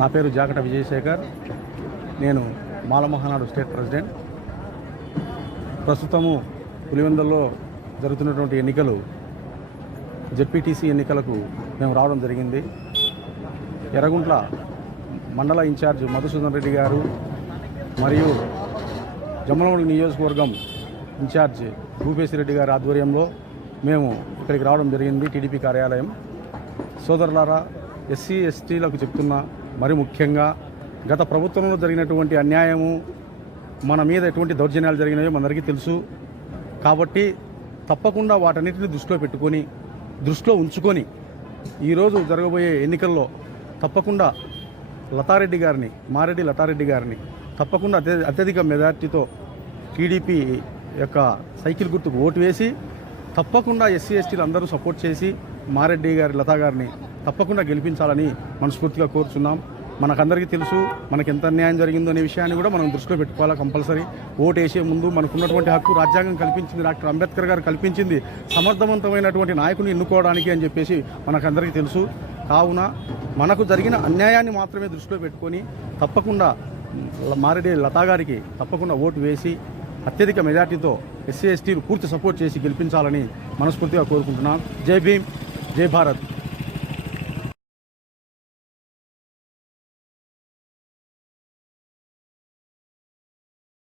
నా పేరు జాకట విజయశేఖర్. నేను మాలమహానాడు స్టేట్ ప్రెసిడెంట్. ప్రస్తుతము పులివెందుల్లో జరుగుతున్నటువంటి ఎన్నికలు జెడ్పీటీసీ ఎన్నికలకు మేము రావడం జరిగింది. ఎర్రగుంట్ల మండల ఇన్ఛార్జ్ మధుసూదన్ రెడ్డి గారు మరియు జమ్మలమూడి నియోజకవర్గం ఇన్ఛార్జ్ భూపేశ్ రెడ్డి గారి ఆధ్వర్యంలో మేము ఇక్కడికి రావడం జరిగింది టీడీపీ కార్యాలయం. సోదరులారా ఎస్సీ ఎస్టీలకు చెప్తున్నా మరి ముఖ్యంగా గత ప్రభుత్వంలో జరిగినటువంటి అన్యాయము మన మీద ఎటువంటి దౌర్జన్యాలు జరిగినాయో మనందరికీ తెలుసు. కాబట్టి తప్పకుండా వాటన్నిటిని దృష్టిలో పెట్టుకొని దృష్టిలో ఉంచుకొని ఈరోజు జరగబోయే ఎన్నికల్లో తప్పకుండా లతారెడ్డి గారిని మారెడ్డి లతారెడ్డి గారిని తప్పకుండా అత్యధిక మెజార్టీతో టీడీపీ యొక్క సైకిల్ గుర్తుకు ఓటు వేసి తప్పకుండా ఎస్సీ ఎస్టీలు అందరూ సపోర్ట్ చేసి మారెడ్డి గారి లతా గారిని తప్పకుండా గెలిపించాలని మనస్ఫూర్తిగా కోరుచున్నాం. మనకందరికీ తెలుసు మనకి ఎంత అన్యాయం జరిగిందో అనే విషయాన్ని కూడా మనం దృష్టిలో పెట్టుకోవాలి కంపల్సరీ. ఓటు వేసే ముందు మనకున్నటువంటి హక్కు రాజ్యాంగం కల్పించింది డాక్టర్ అంబేద్కర్ గారు కల్పించింది సమర్థవంతమైనటువంటి నాయకుని ఎన్నుకోవడానికి అని చెప్పేసి మనకందరికీ తెలుసు. కావున మనకు జరిగిన అన్యాయాన్ని మాత్రమే దృష్టిలో పెట్టుకొని తప్పకుండా మారెడ్డి లతా గారికి తప్పకుండా ఓటు వేసి అత్యధిక మెజార్టీతో ఎస్సీ ఎస్టీలు పూర్తి సపోర్ట్ చేసి గెలిపించాలని మనస్ఫూర్తిగా కోరుకుంటున్నాం. జై భీమ్ జై భారత్.